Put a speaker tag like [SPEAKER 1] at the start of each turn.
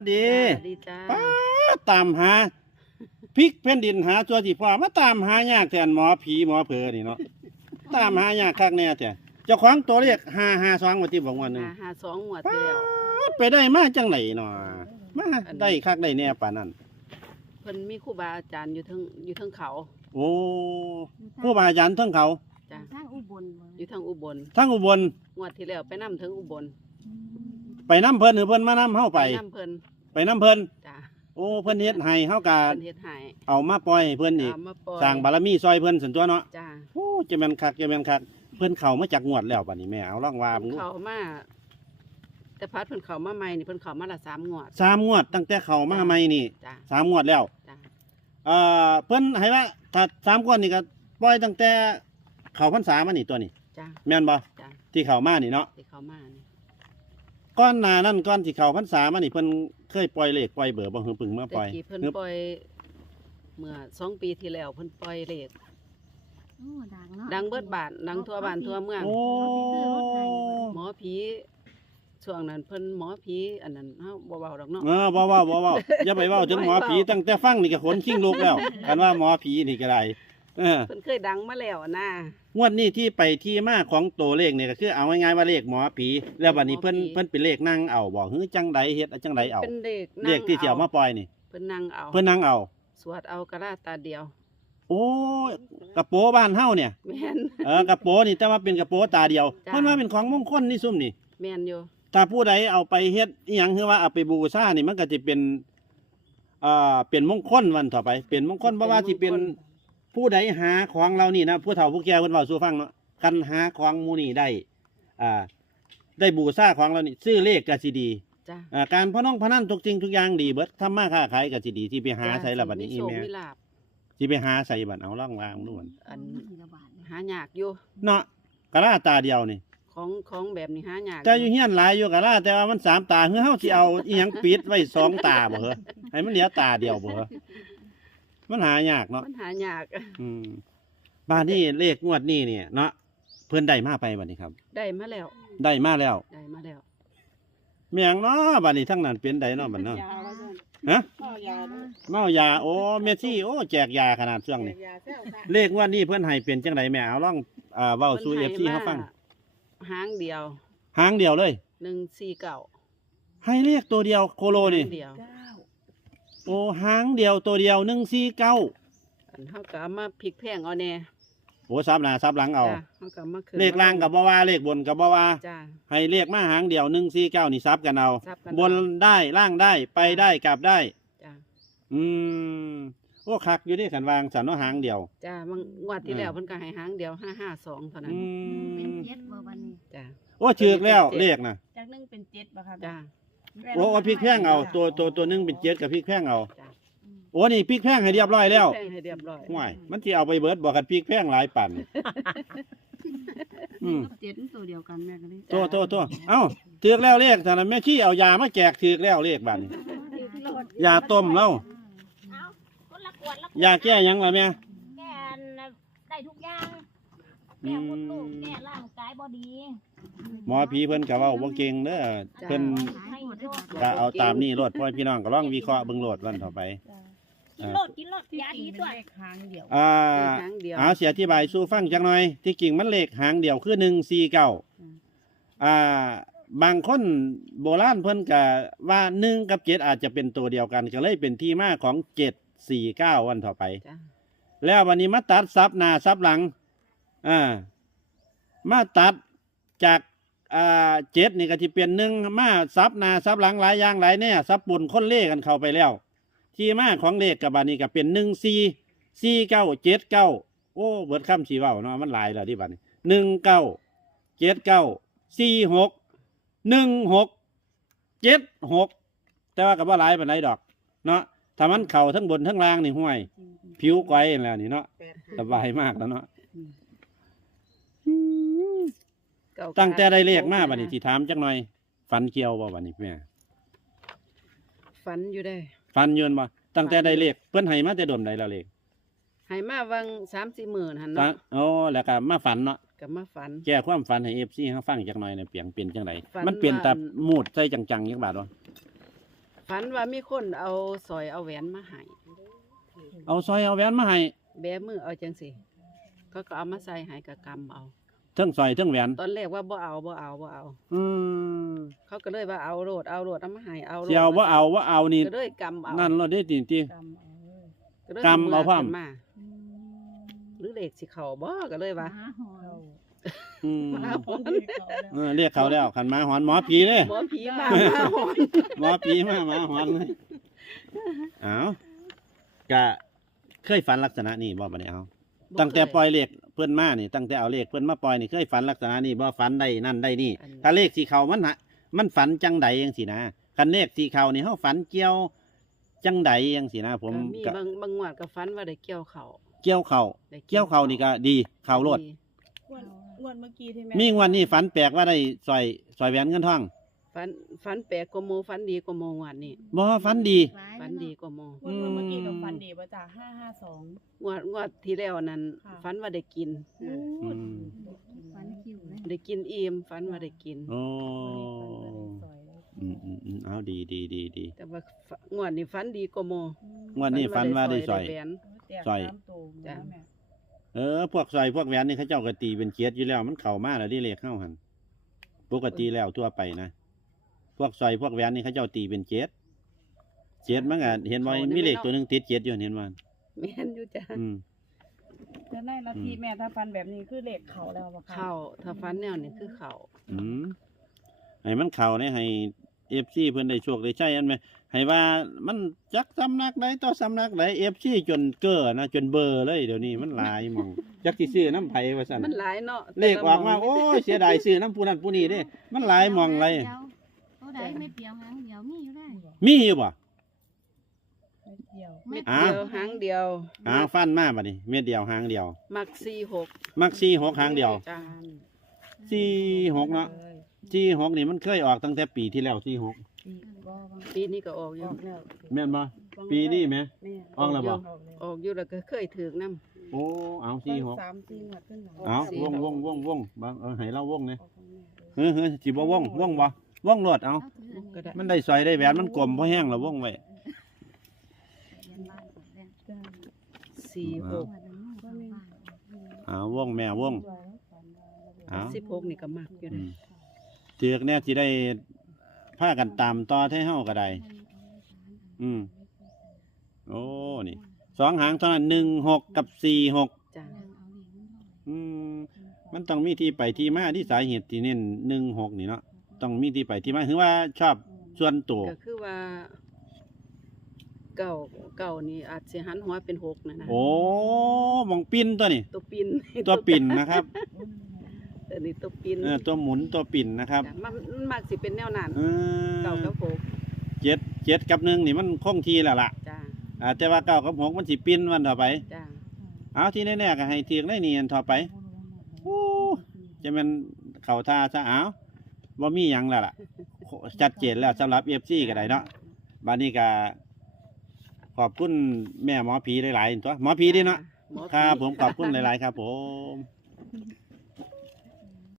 [SPEAKER 1] ดี
[SPEAKER 2] ดีจ้า
[SPEAKER 1] ป้าตามหาพริกแผ่นดินหาตัวที่พ่อมาตามหายากแทนหมอผีหมอเผลอนี่เนาะตามหายากคักแน่แท้เจ้าของตัวเลข552ว่าที่บอกว่านึง
[SPEAKER 2] หาสองหมวดที่แล้ว
[SPEAKER 1] ไปได้มาจังไหนเนาะมาได้คักได้แน่ปานนั้น
[SPEAKER 2] เพิ่นมีครูบาอาจารย์อยู่เทั้งเขา
[SPEAKER 1] โอ้ผู้บาอาจารย์ทั้งเขา
[SPEAKER 2] จ้า
[SPEAKER 3] ทางอุบลบ่
[SPEAKER 2] อยู่ทางอุบล
[SPEAKER 1] ทั้งอุบล
[SPEAKER 2] งวดที่แล้วไปนำถึงอุบล
[SPEAKER 1] ไปน้ำเพิ่นหรือเพิ่นมาน้ำเฮาไป
[SPEAKER 2] นำเพิ่น
[SPEAKER 1] ไปน้ำเพิ่น
[SPEAKER 2] จ้า
[SPEAKER 1] โอ้เพิ่นเฮ็ดให้เฮากะ
[SPEAKER 2] เพิ่นเฮ็ดให้
[SPEAKER 1] เอามาปล่อยให้เพิ่นอีก
[SPEAKER 2] เอามาปล่อย
[SPEAKER 1] สร้างบารมีซอยเพิ่นสันตัวเนาะ
[SPEAKER 2] จ้า
[SPEAKER 1] โอ้จะแม่นคักจะแม่นคักเพิ่นเข้ามาจากงวดแล้วบัดนี้แม่เอาลองว่ามึงดู
[SPEAKER 2] เขามาแต่พัดเพิ่นเขามาใหม่นี่เพิ่นเขามาละ3งวด
[SPEAKER 1] 3 งวดตั้งแต่เข้ามาใหม่นี่
[SPEAKER 2] จ้า
[SPEAKER 1] 3 งวดแล้ว
[SPEAKER 2] จ้า
[SPEAKER 1] เพิ่นให้ว่าถ้า3 งวดนี่ก็ปล่อยตั้งแต่เข้าพรรษามานี่ตัวนี้
[SPEAKER 2] จ้า
[SPEAKER 1] แม่นบ่
[SPEAKER 2] จ้า
[SPEAKER 1] ที่เข้ามานี่เนาะ
[SPEAKER 2] ที่เขามานี่
[SPEAKER 1] ก่อนหน้านั้นก่อนที่เข้าพรรษามานี่เพิ่นเคยปล่อยเลขปล่อยเบอร์บ่เฮือเพิ่งมาป
[SPEAKER 2] แต่
[SPEAKER 1] ล่อย
[SPEAKER 2] กี้เพิ่น
[SPEAKER 1] ฮึบ
[SPEAKER 2] ปล่อยเมื่อ2 ปีที่แล้วเพิ่นปล่อยเลข
[SPEAKER 3] โอ้ดังเนาะ
[SPEAKER 2] ดังเบิดบ้านดังทั่วบ้านทั่วเมือง
[SPEAKER 1] โอ้
[SPEAKER 2] หมอผีช่วงนั้นเพิ่นหมอผีอันนั้นเฮาบ่เว้าดอกเนาะ
[SPEAKER 1] บ่เว้าอย่าไปเว้าถึงหมอผีตั้งแต่ฟังนี่ก็ขนชิงลุกแล้วคันว่าหมอผีนี่ก็ได้เออ
[SPEAKER 2] เพิ่นเคยดังมาแล้วนะ
[SPEAKER 1] งวดนี้ที่ไปที่มาของตัวเลขเนี่ยก็คือเอาง่ายๆว่าเลขหมอผีแล้วบัดนี้เพิ่นเป็นเลขนั่งเอาบอกฮือจังใดเฮ็ดจังใดเอา
[SPEAKER 2] เป็นเด็ก
[SPEAKER 1] เลขที่สิเอามาปล่อยนี่
[SPEAKER 2] เพิ่นนั่งเอา
[SPEAKER 1] เพิ่นนั่งเอา
[SPEAKER 2] สวดเอากระลาตาเดียว
[SPEAKER 1] โอ้ยกระโปรงบ้านเฮาเนี่ย
[SPEAKER 2] แม่น
[SPEAKER 1] กระโปรงนี่แต่ว่าเป็นกระโปรงตาเดียว
[SPEAKER 2] จ้ะ
[SPEAKER 1] เพิ่นว่าเป็นของมงคลนี่ซุ่มนี่
[SPEAKER 2] แม่นอยู่
[SPEAKER 1] ถ้าผู้ใดเอาไปเฮ็ดอีหยังคือว่าเอาไปบูชานี่มันก็สิเป็นเป็นมงคลวันต่อไป เป็นมงคลเพราะว่าสิเป็นผู้ใดหาของเรานี่นะผู้เฒ่าผู้แก่เพิ่นเว้าสู่ฟังเนาะคันหาของหมู่นี่ได้ได้บูชาของเรานี่ซื้อเลขก็สิดี
[SPEAKER 2] จ้ะ
[SPEAKER 1] การพนันทุกสิ่งทุกอย่างดีเบิดทำมาค้าขายก็สิดีที่ไปหาใส่ละบัดนี้อี
[SPEAKER 2] มีโชค
[SPEAKER 1] แม่
[SPEAKER 2] มีลาภ
[SPEAKER 1] สิไปหาใส่บัดเอาล่องวางนู่น
[SPEAKER 2] อัน
[SPEAKER 3] ทีละบาทเลย
[SPEAKER 2] หายากอยู่
[SPEAKER 1] เนาะกะลาตาเดียวนี่
[SPEAKER 2] ของแบบนี้หายาก
[SPEAKER 1] แต่อยู่เฮียนหลายอยู่กะลาแต่ว่ามัน3 ตาเฮือเฮาสิเอาอีหยังปิดไว้2 ตาบ่เหรอให้มันเหลือตาเดียวบ่เหรอมันหายากเนาะ
[SPEAKER 2] มันหายาก
[SPEAKER 1] อืมบ้านนี้เลขงวดนี้เนี่ยเนาะเพิ่นได้มาไปบัดนี้ครับ
[SPEAKER 2] ได้มาแล้ว
[SPEAKER 1] ได้มาแล้ว
[SPEAKER 2] ได้มาแล้ว
[SPEAKER 1] แม่งเนาะบัดนี้ทั้งนั้นเป็นใดเนาะบัดเนาะฮะเมายาโอ้เมซี่โอ้แจกยาขนาดช่วงนี้เลขงวดนี้เพิ่นให้เป็นจังไดแม่เอาลองเว้าสู่ FC เฮาฟัง
[SPEAKER 2] หางเดียว
[SPEAKER 1] หางเดียวเลย
[SPEAKER 2] 149
[SPEAKER 1] ให้เลขตัวเดียวโคโลนี่
[SPEAKER 2] หางเดียว
[SPEAKER 1] โอ้หางเดียวตัวเดียว149
[SPEAKER 2] อันเฮาก็เอามาพลิกแพงเอาแน่
[SPEAKER 1] โอ้ซับหน้าซับหลังเอา
[SPEAKER 2] จ้ะเฮาก็มาขึ้น
[SPEAKER 1] เลขล่างกับบ่ว่าเลขบนกับบ่ว่า
[SPEAKER 2] จ้า
[SPEAKER 1] ให้เลขมาหางเดียว149นี่ซับกันเอา
[SPEAKER 2] ซับกัน
[SPEAKER 1] บนได้ล่างได้ไปได้กลับได้
[SPEAKER 2] จ้า
[SPEAKER 1] อืมโอ้คักอยู่นี่ขันวางสันว่าหางเดียว
[SPEAKER 2] จ้ามันงวดที่แล้วเพิ่นก็ให้หางเดียว552เท่านั้น
[SPEAKER 1] อื
[SPEAKER 3] เป็น
[SPEAKER 1] ม
[SPEAKER 3] เจ็ดบ่วันนี้
[SPEAKER 2] จ้า
[SPEAKER 1] โอ้ถือกแล้วเลขนะ
[SPEAKER 3] จากหนึ่งเป็นเจ็ดบ่ครับ
[SPEAKER 2] จ้า
[SPEAKER 1] โอ้พริกแพงเอาตัวหนึงเป็น7กับพริกแพงเอา
[SPEAKER 2] จ้า
[SPEAKER 1] โอ้นี่พริกแพงให้เรียบร้อยแล้ว
[SPEAKER 2] แพงให้เรียบร้อย
[SPEAKER 1] ห่วยมันสิเอาไปเบิดบ่กันพริกแพงหลายปั่นอืม
[SPEAKER 3] เจ็ดตัวเดียวกันแม่ก็เลย
[SPEAKER 1] ตัวเอ้าถือกแล้วเลขแต่นั้นแม่ชี้เอายามาแจกถือกแล้วเลขบัดนี้ยาต้มแล้ว
[SPEAKER 4] เอาคนละขวดละ
[SPEAKER 1] ยาแก้หยังล่ะแม่
[SPEAKER 4] แก้ได้ทุกอย่างแก้มดลูกแก้ร่างกายบอดี
[SPEAKER 1] หมอผีเพิ่นก็เว้าบ่เก่งเด้อเพิ่น
[SPEAKER 4] ให้โรค
[SPEAKER 1] ก็เอาตามนี้โลดพ่อพี่น้องก็ลองวิเคราะห์เบิ่งโลดวันต่อไป
[SPEAKER 4] กินโลดกินโลดยาดีตัว
[SPEAKER 3] เลขหางเดียว
[SPEAKER 1] อ่า
[SPEAKER 2] หางเดียว
[SPEAKER 1] เอาเสียอธิบายสู่ฟังจักหน่อย ที่จริงมันเลขหางเดียวคือ149บางคนโบราณเพิ่นก็ว่า1กับ7อาจจะเป็นตัวเดียวกันก็เลยเป็นที่มาของ749วันต่อไป
[SPEAKER 2] จ้า
[SPEAKER 1] แล้ววันนี้มาตัดซับหน้าซับหลังมาตัดจาก7นี่ก็สิเป็น1มาซับหน้าซับหลังหลายอย่างหลายแน่ซับปุ่นคนเลขกันเข้าไปแล้ว ที่มาของเลขกับบานี้ก็เป็น144979โอ้เบิดคำสีเว้าเนาะมันหลายแล้วที่บัดนี้1979461676แต่ว่าก็บ่หลายปานใดดอกเนาะถ้ามันเข้าทั้งบนทั้งล่างนี่ห้วยผิวก้อยแล้วนี่เนาะสบายมากแล้วเนาะ
[SPEAKER 2] เก่า
[SPEAKER 1] ตั้งแต่ได้เลขมาบัดนี้สิถามจักหน่อยฝันเกี่ยวบ่บัดนี้แม่
[SPEAKER 2] ฝันอยู่ได้
[SPEAKER 1] ฝันยืนบ่ตั้งแต่ได้เลขเพิ่นให้มาแต่ดมได้แล้วเลข
[SPEAKER 2] ให้มาวัง3-4 มื้อหั่นเนาะ
[SPEAKER 1] โอ้แล้วก็มาฝันเนาะ
[SPEAKER 2] ก็มาฝัน
[SPEAKER 1] แก้ความฝันให้ FC เฮาฟังจักหน่อยเนี่ยเปียงเป็นจังได
[SPEAKER 2] ฝัน
[SPEAKER 1] มันเปลี่ยน
[SPEAKER 2] ว่า
[SPEAKER 1] แต่มูดใส่จังๆจังบาดวะ
[SPEAKER 2] ฝันว่ามีคนเอาสอยเอาแหวนมาให้
[SPEAKER 1] เอาซอยเอาแหวนมาให้
[SPEAKER 2] แบมือเอาจังสิเขาก็เอามาใส่ให้กับกำเอา
[SPEAKER 1] เทั้งซอยเทั้งแหวน
[SPEAKER 2] ตอนแรกว่าบ่เอา
[SPEAKER 1] อืม
[SPEAKER 2] เขาก็เลยว่าเอาโลดเอามาให้เอาโลด
[SPEAKER 1] สิเอาบ่เอานี่
[SPEAKER 2] ก็เลยกำเอา
[SPEAKER 1] นั่นเราได้ติ
[SPEAKER 3] กรรมเอาเลย
[SPEAKER 2] ก็เลย
[SPEAKER 1] กำเอาพร้อม
[SPEAKER 2] ขึ้นมาหรือเลขสิเข้าบ่ก็เลยว่า
[SPEAKER 3] หมาหอน
[SPEAKER 1] อืม
[SPEAKER 2] หมาหอน
[SPEAKER 1] เรียกเขาแล้วคันหมาหอนหมอผีเด้
[SPEAKER 2] หมอผีมาหมาหอน
[SPEAKER 1] หมอผีมาหมาหอนเลยเอากะเคยฝันลักษณะนี้บ่บัดนี้เอาตั้งแต่ปล่อยเลขเพิ่นมานี่ตั้งแต่เอาเลขเพิ่นมาปล่อยนี่เคยฝันลักษณะนี้บ่ฝันได้นั่นได้นี่ ถ้าเลขสีเขามันฝันจังใดจังซี่นะคันเลขสีเขานี่เฮาฝันเกี่ยวจังใดจังซี่นะผม
[SPEAKER 2] มี
[SPEAKER 1] ก็
[SPEAKER 2] บางงวดก็ฝันว่าได้เกี่ยวเขา
[SPEAKER 1] เกี่ยวเขา
[SPEAKER 2] ได้
[SPEAKER 1] เกี่ยวเขานี่ก็ดีเขาโลด
[SPEAKER 2] ดี
[SPEAKER 3] งวดเมื่อกี้ที่แม่
[SPEAKER 1] มีงวดนี้ฝันแปลกว่าได้ซอยแหวนเงินทอง
[SPEAKER 2] ฝันแปลกกว่าโมฝันดีกว่าโมงวดนี้
[SPEAKER 1] บ่ฝันดี
[SPEAKER 2] ฝันดีกว่าโม
[SPEAKER 3] งวดเมื่อกี้กับฟันดีป่ะจ้ะ552
[SPEAKER 2] งวดที่แล้วนั้น
[SPEAKER 3] ค่ะ
[SPEAKER 2] ฝันว่าได้กิน
[SPEAKER 1] อืม
[SPEAKER 3] ฟันคิวเลย
[SPEAKER 2] ได้กินอิ่มฝันว่าได้กิน
[SPEAKER 1] โอ้เอาดี
[SPEAKER 2] แต่ว่างวดนี้ฝันดีกว่าโม
[SPEAKER 1] งวดนี้ฝันว่าได้ซอย
[SPEAKER 2] แหวน
[SPEAKER 1] ซอย
[SPEAKER 2] จ้ะ
[SPEAKER 1] พวกซอยพวกแหวนนี่เขาเจ้าก็ตีเป็นเกียรอยู่แล้วมันเข้ามาแล้วดิเลขเข้าหันปกติแล้วทั่วไปนะพวกซอยพวกแหวนนี่เขาเจ้าตีเป็นเจ็ดมันก็เห็นว่ามีเลขตัวหนึงติดเจ็ดอยู่เห็นว่า
[SPEAKER 2] แม่นอยู่จ้ะ
[SPEAKER 1] อืม
[SPEAKER 3] จะได้ละทีแม่ถ้าฟันแบบนี้คือเหล็กเขาแล้วป่ะคะ
[SPEAKER 2] เข้าถ้าฝันแนวนี้คือเข้า
[SPEAKER 1] อืมให้มันเข้าเนี่ยให้ FC เพิ่นได้โชคได้ใช้อันไหมให้ว่ามันจักสำนักใดต่อสำนักใด FC จนเก้อนะจนเบอร์เลยเดี๋ยวนี้มันหลายหมองจักสิซื้อน้ำไผว่าซั่น
[SPEAKER 2] มันหลายเนาะ
[SPEAKER 1] เลขออกมาโอ้ยเสียดายซื้อน้ำผู้นั้นผู้นี้เด้ มันหลายหมองไร
[SPEAKER 3] ตัวใดไม่เปรียวหางเดียวมีอยู่ได้
[SPEAKER 1] มีอยู่บ่
[SPEAKER 3] เดียว
[SPEAKER 2] เม็ด
[SPEAKER 1] อ้า
[SPEAKER 2] เดียวหางเดียว
[SPEAKER 1] ฟันมาบัดนี้เม็ดเดียวหางเดียว
[SPEAKER 2] มัก46
[SPEAKER 1] มัก46หางเดียว
[SPEAKER 2] จ้า
[SPEAKER 1] 46เนาะ46นี่มันเคยออกตั้งแต่ปีที่แล้ว46
[SPEAKER 2] ปีนี้ก็ออกอยู่
[SPEAKER 1] แม่นบ่ปีนี้แหม
[SPEAKER 3] แม่
[SPEAKER 1] ออกแล้วบ่
[SPEAKER 2] ออกอยู่แล้วก็เคยถือกนํ
[SPEAKER 1] โอ้เอา
[SPEAKER 3] 3 4งวดขึ้นหลัง
[SPEAKER 1] 46เอา
[SPEAKER 2] สี่
[SPEAKER 1] วงบางให้เราวงเนี่ยเฮ้ยสิบ่วงบ่วงโลดเอา
[SPEAKER 2] ก็ได้
[SPEAKER 1] มันได้สอยได้แหวนมันกลมพอแห้งแล้ววงไว้
[SPEAKER 2] 46
[SPEAKER 1] เอาวงแม่วงเอา
[SPEAKER 2] 16นี่ก็มักอยู่
[SPEAKER 1] อื
[SPEAKER 2] นะ
[SPEAKER 1] มเถือกเนี่ยสิได้พากันตามต่อให้เฮาก็ได้ อืมโอ้นี่สองหางเท่านั้น16กับ46
[SPEAKER 2] จ้า
[SPEAKER 1] อืมมันต้องมีที่ไปที่มาที่สาเหตุที่เน้น16นี่เนาะต้องมีที่ไปที่มาคือว่าชอบส่วนตัว
[SPEAKER 2] ก็คือว่าเก่านี่อาจสิหันหัวเป็น6นะ
[SPEAKER 1] โอ้มองปิ้นตัวนี่
[SPEAKER 2] ตัวปิน
[SPEAKER 1] ตัวปิ่นนะครับ
[SPEAKER 2] อันนี้ตัวปิน
[SPEAKER 1] ตัวหมุนตัวปิ่นนะครับ
[SPEAKER 2] จ้ะมันมักสิเป็นแนวนั้น
[SPEAKER 1] เอ
[SPEAKER 2] เก่า
[SPEAKER 1] อ
[SPEAKER 2] กับ6
[SPEAKER 1] เจ็ดกับ1นี่มันคงที่แล้วล่ะ
[SPEAKER 2] จ้า
[SPEAKER 1] แต่ว่า9กับ6มันสิปิ้นวันต่อไป
[SPEAKER 2] จ้า
[SPEAKER 1] เอาที่แน่ๆก็ให้เทียงได้เนียนต่อไปโอ้จะแมันเข่าท่าซะเอาว่ามีหยังแล้วล่ะชัดเจนแล้วสำหรับ FC ก็ได้เนาะบัดนี้ก็ขอบคุณแม่หมอผีหลายๆตัวหมอผีเด้เนาะ
[SPEAKER 2] หมอผี
[SPEAKER 1] ครับผมขอบคุณหลายๆครับผม